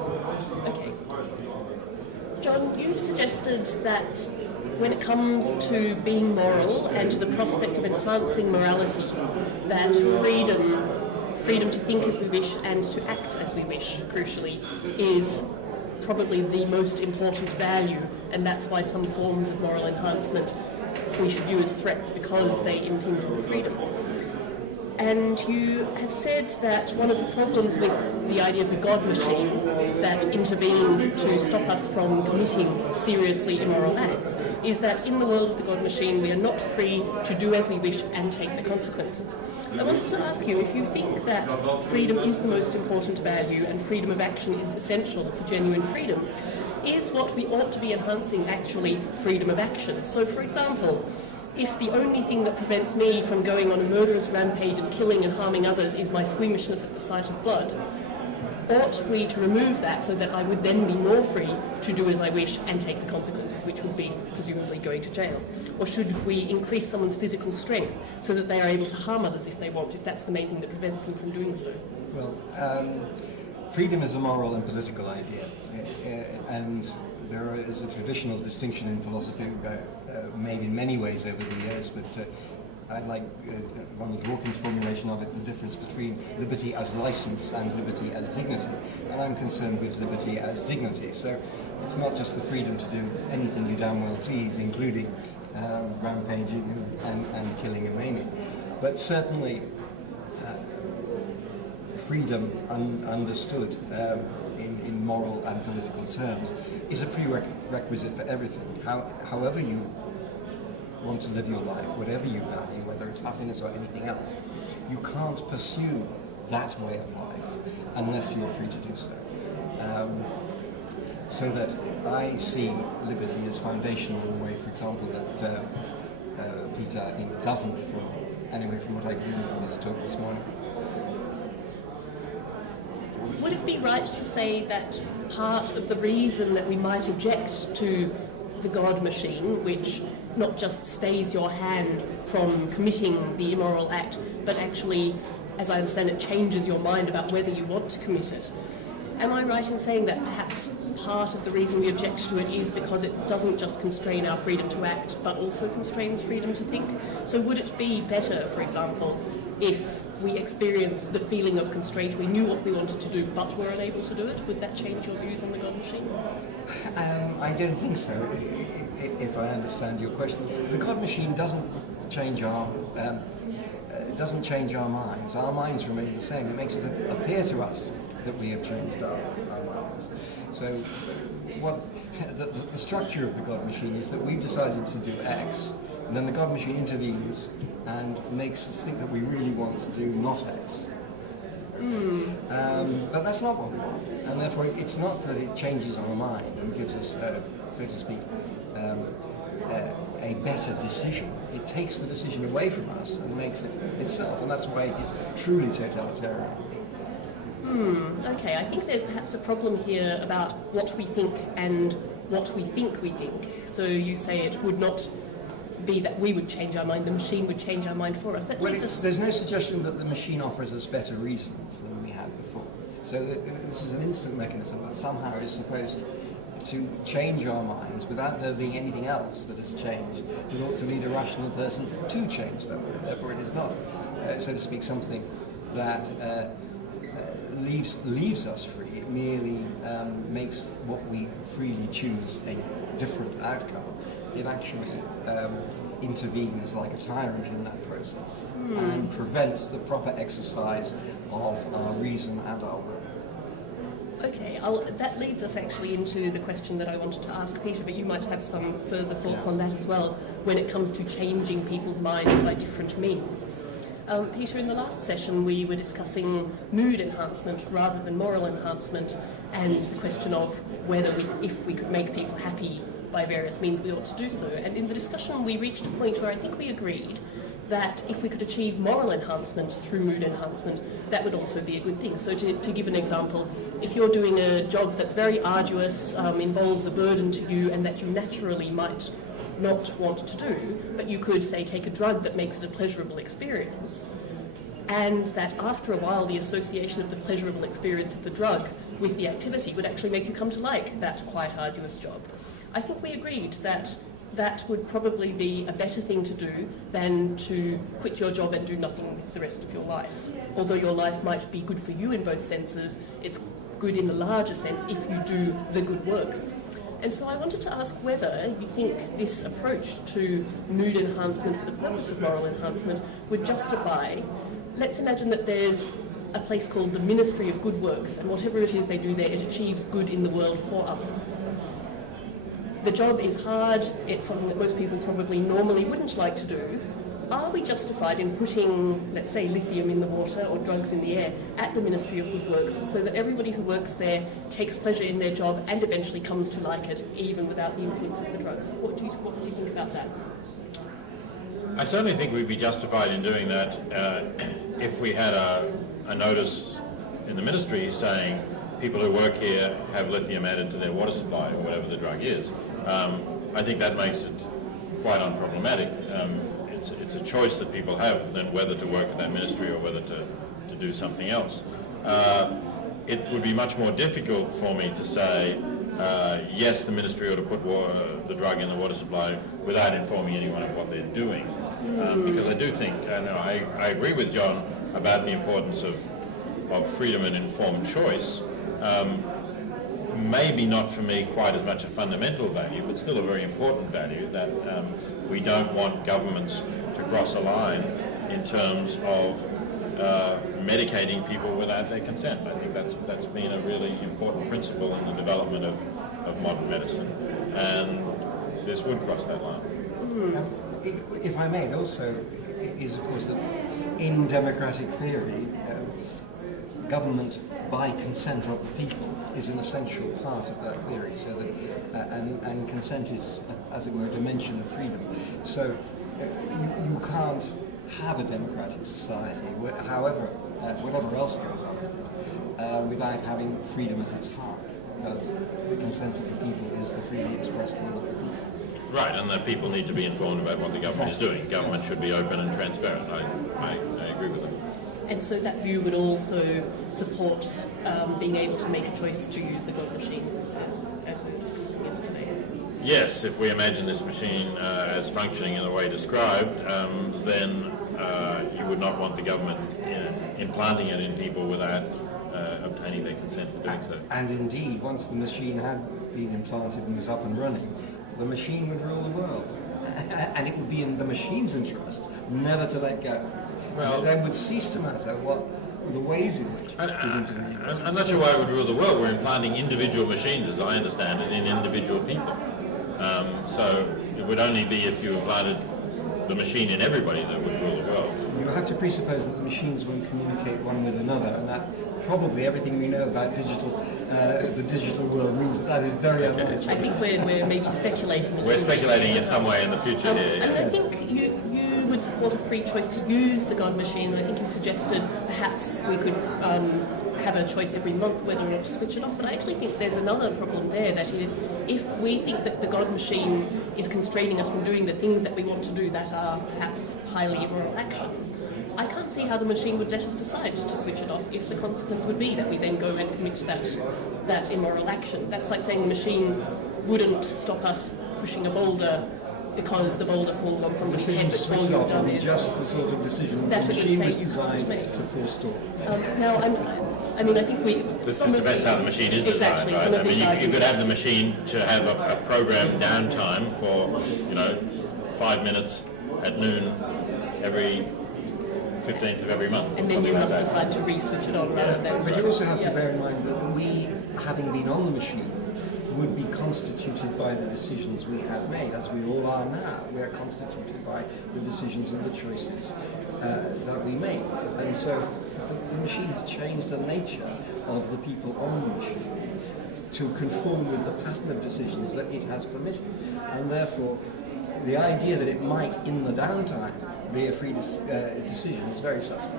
Okay. John, you've suggested that when it comes to being moral and to the prospect of enhancing morality, that freedom to think as we wish and to act as we wish, crucially, is probably the most important value, and that's why some forms of moral enhancement we should view as threats because they impinge on freedom. And you have said that one of the problems with the idea of the God machine that intervenes to stop us from committing seriously immoral acts is that in the world of the God machine we are not free to do as we wish and take the consequences. I wanted to ask you if you think that freedom is the most important value and freedom of action is essential for genuine freedom. Is what we ought to be enhancing actually freedom of action? So, for example, if the only thing that prevents me from going on a murderous rampage and killing and harming others is my squeamishness at the sight of blood, ought we to remove that so that I would then be more free to do as I wish and take the consequences, which would be presumably going to jail? Or should we increase someone's physical strength so that they are able to harm others if they want, if that's the main thing that prevents them from doing so? Well, freedom is a moral and political idea, and there is a traditional distinction in philosophy made in many ways over the years, but I'd like Ronald Dworkin's formulation of it, the difference between liberty as license and liberty as dignity. And I'm concerned with liberty as dignity. So it's not just the freedom to do anything you damn well please, including rampaging and killing and maiming. But certainly freedom understood in moral and political terms is a prerequisite for everything. However you want to live your life, whatever you value, whether it's happiness or anything else, you can't pursue that way of life unless you're free to do so. So that I see liberty as foundational in a way, for example, that Peter, I think, doesn't, from what I gleaned from his talk this morning. Would it be right to say that part of the reason that we might object to the God machine, which not just stays your hand from committing the immoral act, but actually, as I understand it, changes your mind about whether you want to commit it? Am I right in saying that perhaps part of the reason we object to it is because it doesn't just constrain our freedom to act, but also constrains freedom to think? So would it be better, for example, if we experienced the feeling of constraint, we knew what we wanted to do, but were unable to do it? Would that change your views on the God machine? I don't think so, if I understand your question. The God machine doesn't change our minds. Our minds remain the same. It makes it appear to us that we have changed our minds. So what the structure of the God machine is that we've decided to do X, and then the God machine intervenes and makes us think that we really want to do not X. But that's not what we want, and therefore it's not that it changes our mind and gives us, so to speak, a better decision. It takes the decision away from us and makes it itself, and that's why it is truly totalitarian. Okay, I think there's perhaps a problem here about what we think and what we think we think. So you say it would not be that we would change our mind, the machine would change our mind for us. There's no suggestion that the machine offers us better reasons than we had before. So this is an instant mechanism that somehow is supposed to change our minds without there being anything else that has changed. It ought to lead a rational person to change them. Therefore it is not, so to speak, something that leaves us free. It merely makes what we freely choose a different outcome. It actually intervenes like a tyrant in that process and prevents the proper exercise of our reason and our will. Okay, that leads us actually into the question that I wanted to ask Peter, but you might have some further thoughts on that as well when it comes to changing people's minds by different means. Peter, in the last session we were discussing mood enhancement rather than moral enhancement, and the question of whether if we could make people happy by various means we ought to do so. And in the discussion we reached a point where I think we agreed that if we could achieve moral enhancement through mood enhancement, that would also be a good thing. So to give an example, if you're doing a job that's very arduous, involves a burden to you and that you naturally might not want to do, but you could, say, take a drug that makes it a pleasurable experience, and that after a while the association of the pleasurable experience of the drug with the activity would actually make you come to like that quite arduous job. I think we agreed that that would probably be a better thing to do than to quit your job and do nothing the rest of your life. Although your life might be good for you in both senses, it's good in the larger sense if you do the good works. And so I wanted to ask whether you think this approach to mood enhancement for the purpose of moral enhancement would justify, let's imagine that there's a place called the Ministry of Good Works, and whatever it is they do there, it achieves good in the world for others. The job is hard, it's something that most people probably normally wouldn't like to do. Are we justified in putting, let's say, lithium in the water or drugs in the air at the Ministry of Good Works so that everybody who works there takes pleasure in their job and eventually comes to like it, even without the influence of the drugs? What do you think about that? I certainly think we'd be justified in doing that if we had a notice in the ministry saying people who work here have lithium added to their water supply or whatever the drug is. I think that makes it quite unproblematic. It's a choice that people have then whether to work at that ministry or whether to do something else. It would be much more difficult for me to say, yes, the ministry ought to put the drug in the water supply without informing anyone of what they're doing. Because I do think, and I agree with John about the importance of freedom and informed choice. Maybe not for me quite as much a fundamental value, but still a very important value that we don't want governments to cross a line in terms of medicating people without their consent. I think that's been a really important principle in the development of modern medicine, and this would cross that line. If I may, it also is, of course, that in democratic theory, government by consent of the people is an essential part of that theory. So that and consent is, as it were, a dimension of freedom. So you can't have a democratic society, however, whatever else goes on, without having freedom at its heart, because the consent of the people is the freely expressed will of the people. Right, and the people need to be informed about what the government is doing. Government should be open and transparent. I agree with that. And so that view would also support being able to make a choice to use the God machine, as we were discussing yesterday. Yes, if we imagine this machine as functioning in the way described, then you would not want the government implanting it in people without obtaining their consent for doing so. And indeed, once the machine had been implanted and was up and running, the machine would rule the world. And it would be in the machine's interest never to let go. Well, then would cease to matter what the ways in which I'm not sure why it would rule the world. We're implanting individual machines, as I understand it, in individual people. So it would only be if you implanted the machine in everybody that would rule the world. You have to presuppose that the machines won't communicate one with another, and that probably everything we know about the digital world means that is very unlikely. I think we're maybe speculating. We're speculating in some way in the future here. And I think you would support a free choice to use the God machine. I think you suggested perhaps we could have a choice every month whether or not to switch it off. But I actually think there's another problem there, that if we think that the God machine is constraining us from doing the things that we want to do that are perhaps highly immoral actions, I can't see how the machine would let us decide to switch it off if the consequence would be that we then go and commit that immoral action. That's like saying the machine wouldn't stop us pushing a boulder because the boulder falls on somebody's head before you've done it. Just the sort of decision that the machine was designed to forestall. Now, I think we... This just depends how the machine is designed, right? I mean, you could have the machine to have a programmed downtime for, 5 minutes at noon every 15th of every month. And then you must decide to re-switch it on rather than... But you also have to bear in mind that we, having been on the machine, would be constituted by the decisions we have made, as we all are now. We are constituted by the decisions and the choices that we make. And so the machine has changed the nature of the people on the machine to conform with the pattern of decisions that it has permitted. And therefore, the idea that it might, in the downtime, be a free decision is very suspect.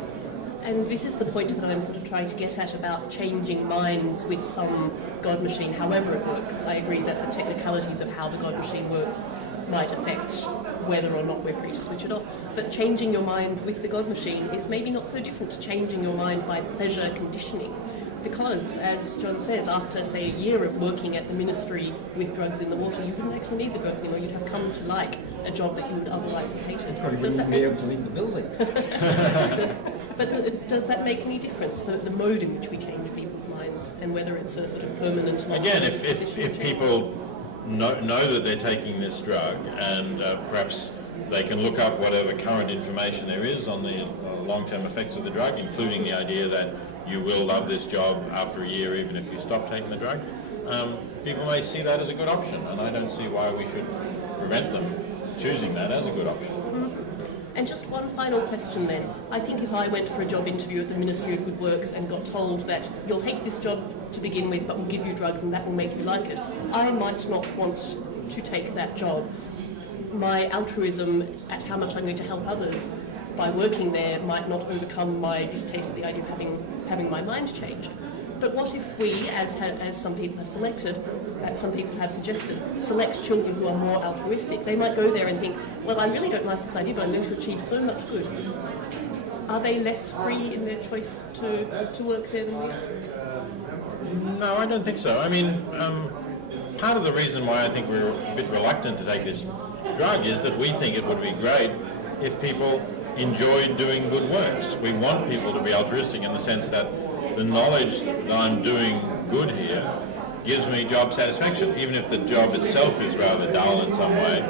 And this is the point that I'm sort of trying to get at about changing minds with some God machine, however it works. I agree that the technicalities of how the God machine works might affect whether or not we're free to switch it off. But changing your mind with the God machine is maybe not so different to changing your mind by pleasure conditioning. Because, as John says, after, say, a year of working at the ministry with drugs in the water, you wouldn't actually need the drugs anymore. You'd have come to like a job that you would otherwise have hated. Probably wouldn't be able to leave the building. But does that make any difference, the mode in which we change people's minds, and whether it's a sort of permanent... Again, if people know that they're taking this drug, and perhaps they can look up whatever current information there is on the long-term effects of the drug, including the idea that you will love this job after a year even if you stop taking the drug, people may see that as a good option, and I don't see why we should prevent them choosing that as a good option. And just one final question then. I think if I went for a job interview at the Ministry of Good Works and got told that you'll hate this job to begin with, but we'll give you drugs and that will make you like it, I might not want to take that job. My altruism at how much I'm going to help others by working there might not overcome my distaste at the idea of having my mind changed. But what if we, as some people have selected, some people have suggested, select children who are more altruistic? They might go there and think, well, I really don't like this idea, but I'm going to achieve so much good. Are they less free in their choice to work there than we are? No, I don't think so. I mean, part of the reason why I think we're a bit reluctant to take this drug is that we think it would be great if people enjoyed doing good works. We want people to be altruistic in the sense that the knowledge that I'm doing good here gives me job satisfaction, even if the job itself is rather dull in some way.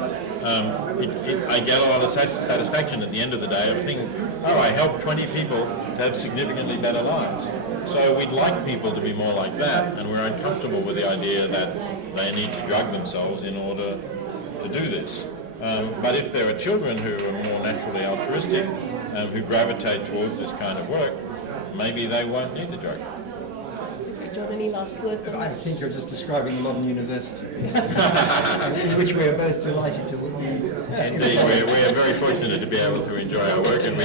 I get a lot of satisfaction at the end of the day of thinking, oh, I helped 20 people have significantly better lives. So we'd like people to be more like that, and we're uncomfortable with the idea that they need to drug themselves in order to do this. But if there are children who are more naturally altruistic, who gravitate towards this kind of work, maybe they won't need the drug. John, any last words on I that? think you're just describing a modern university, in which we are both delighted to be. Indeed, we are very fortunate to be able to enjoy our work, and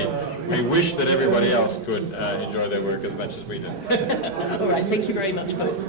we wish that everybody else could enjoy their work as much as we do. All right, thank you very much both.